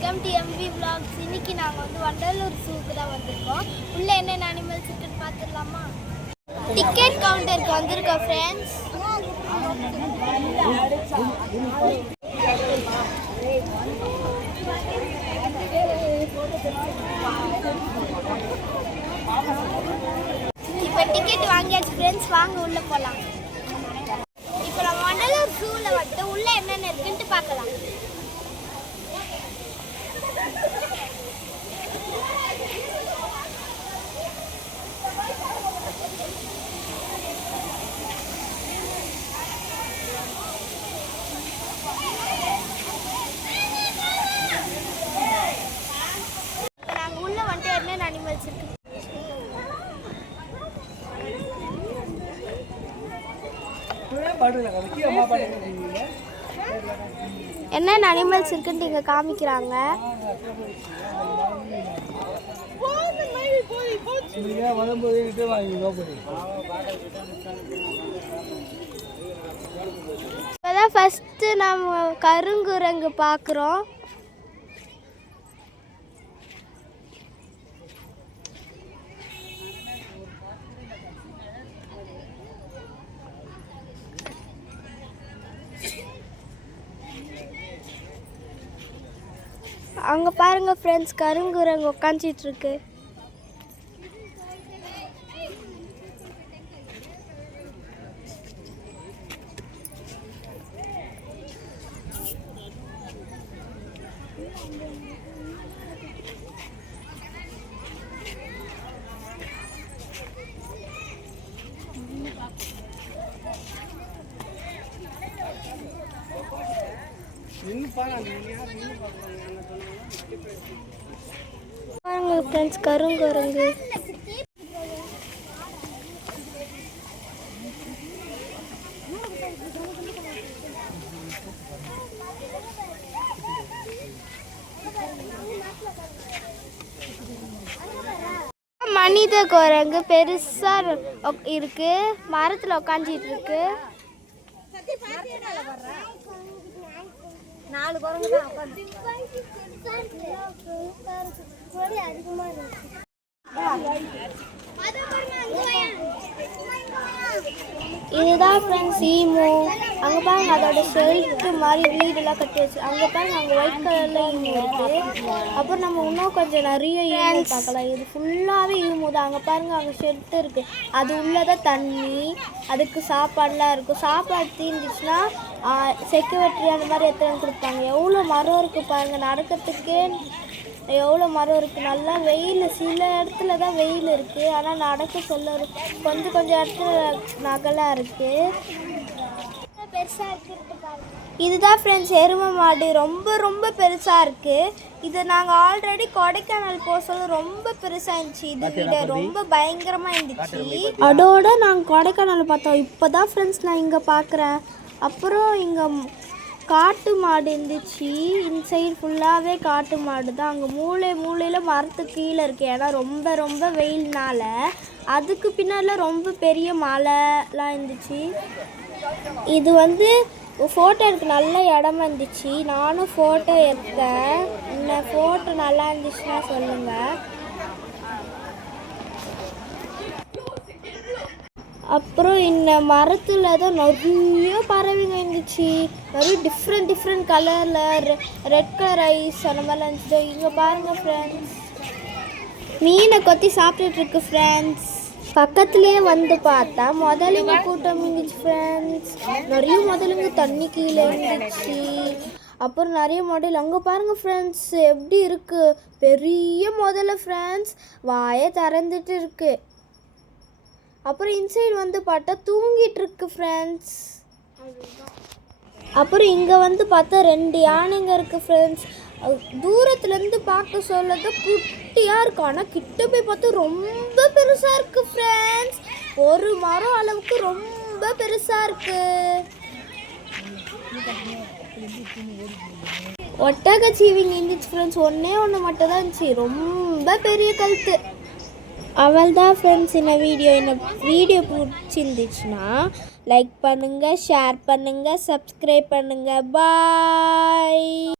Welcome to MV vlogs. இன்னைக்கு நாங்கள் வந்து வண்டலூர் ஜூக்கு தான் வந்திருக்கோம். உள்ள என்னென்ன அனிமல்ஸ் இருக்குன்னு பார்த்துடலாமா? டிக்கெட் கவுண்டருக்கு வந்திருக்கோம் ஃப்ரெண்ட்ஸ். இப்போ டிக்கெட் வாங்கியாச்சு ஃப்ரெண்ட்ஸ், வாங்க உள்ள போகலாம். இப்போ நம்ம வண்டலூர் ஜூவில் வந்து உள்ள என்னென்ன இருக்குன்ட்டு பார்க்கலாம். நாங்கள் உள்ள வந்துட்டு என்னென்ன அனிமல்ஸ் இருக்கு என்னென்ன அனிமல்ஸ் இருக்குன்னு இங்கே காமிக்கிறாங்க. இப்போதான் ஃபஸ்ட்டு நம்ம கருங்குரங்கு பார்க்குறோம். அங்கே பாருங்க ஃப்ரெண்ட்ஸ், கருங்குரங்கு உட்காந்துட்டு இருக்கு. பாருங்க ஃப்ரெண்ட்ஸ், கருங்குரங்கு. மனித குரங்கு பெருசா இருக்கு, மரத்துல உட்காந்துட்டு இருக்கு. நாலு குரங்கு தான் உட்காந்து. இதுதான் ஃப்ரெண்ட்ஸ் ஈமு. அங்கே பாருங்க, அதோட ஷெல்ட்டு மாதிரி வீடெல்லாம் கட்டி வச்சு. அங்கே பாருங்க, அங்கே ஒயிட் கலரில் ஈமு இருக்குது. அப்புறம் நம்ம இன்னும் கொஞ்சம் நிறைய ஈமு பார்க்கலாம். இது ஃபுல்லாகவே ஈமு தான். அங்கே பாருங்க, அங்கே ஷெல்ட்டு இருக்குது. அது உள்ளதான் தண்ணி, அதுக்கு சாப்பாடுலாம் இருக்கும். சாப்பாடு தீர்ந்துச்சுன்னா செக்யூரிட்டி அந்த மாதிரி எத்தனை கொடுப்பாங்க. எவ்வளோ மரம் இருக்குது பாருங்கள், நடக்கிறதுக்கே எவ்வளோ மரம் இருக்குது. நல்லா வெயில், சில இடத்துல தான் வெயில் இருக்குது, ஆனால் நடக்க சொல்ல கொஞ்சம் இடத்துல நகலாக இருக்குது. பெருசாக இருக்குது. இதுதான் ஃப்ரெண்ட்ஸ் எருமை மாடு. ரொம்ப ரொம்ப பெருசாக இருக்குது. இது நாங்கள் ஆல்ரெடி கொடைக்கானல் போக சொல்ல ரொம்ப பெருசாக இருந்துச்சு. இது விட ரொம்ப பயங்கரமாக இருந்துச்சு. அதோட நாங்கள் கொடைக்கானல் பார்த்தோம். இப்போ தான் ஃப்ரெண்ட்ஸ் நான் இங்கே பார்க்குறேன். அப்புறம் இங்கே காட்டு மாடு இருந்துச்சு. இந்த சைடு ஃபுல்லாகவே காட்டு மாடு தான். அங்கே மூலையில் மரத்துக்கு கீழே இருக்குது. ஏன்னா ரொம்ப ரொம்ப வெயில்னால. அதுக்கு பின்னால் ரொம்ப பெரிய மலைலாம் இருந்துச்சு. இது வந்து ஃபோட்டோ எடுக்க நல்ல இடமா இருந்துச்சு. நானும் ஃபோட்டோ எடுத்தேன். இந்த ஃபோட்டோ நல்லா இருந்துச்சுன்னா சொல்லுங்கள். அப்புறம் இந்த மரத்தில் தான் நிறைய பறவைங்க இருந்துச்சு. நிறைய டிஃப்ரெண்ட் கலரில் ரெட் கலர் ஐஸ் அந்த மாதிரிலாம் இருந்துச்சு. இங்கே பாருங்கள் ஃப்ரெண்ட்ஸ், மீனை கொத்தி சாப்பிட்டுட்டு இருக்கு ஃப்ரெண்ட்ஸ். பக்கத்துலேயே வந்து பார்த்தா முதலுங்க கூட்டம் இருந்துச்சு ஃப்ரெண்ட்ஸ். நிறைய முதலுங்க தண்ணி கீழே இருந்துச்சு. அப்புறம் நிறைய மாடல் அங்கே பாருங்கள் ஃப்ரெண்ட்ஸ், எப்படி இருக்குது பெரிய முதல்ல ஃப்ரெண்ட்ஸ், வாயை திறந்துட்டு இருக்கு. அப்புறம் இன்சைடு வந்து பார்த்தா தூங்கிட்டு இருக்கு ஃப்ரெண்ட்ஸ். அப்புறம் இங்கே வந்து பார்த்தா 2 யானைங்க இருக்குது ஃப்ரெண்ட்ஸ். தூரத்துலேருந்து பார்க்க சொல்லது குட்டியாக இருக்கு, ஆனால் கிட்ட போய் பார்த்தா ரொம்ப பெருசாக இருக்குது ஃப்ரெண்ட்ஸ். ஒரு மரம் அளவுக்கு ரொம்ப பெருசாக இருக்குது. ஒட்டகச்சிவிங்க இருந்துச்சு ஃப்ரெண்ட்ஸ். ஒன்று மட்டும் தான் இருந்துச்சு, ரொம்ப பெரிய கழுத்து. அவள்தான் ஃப்ரெண்ட்ஸ் இந்த வீடியோ பிடிச்சிருந்துச்சுன்னா லைக் பண்ணுங்கள், ஷேர் பண்ணுங்கள், சப்ஸ்கிரைப் பண்ணுங்கள். பாய்.